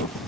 Thank you.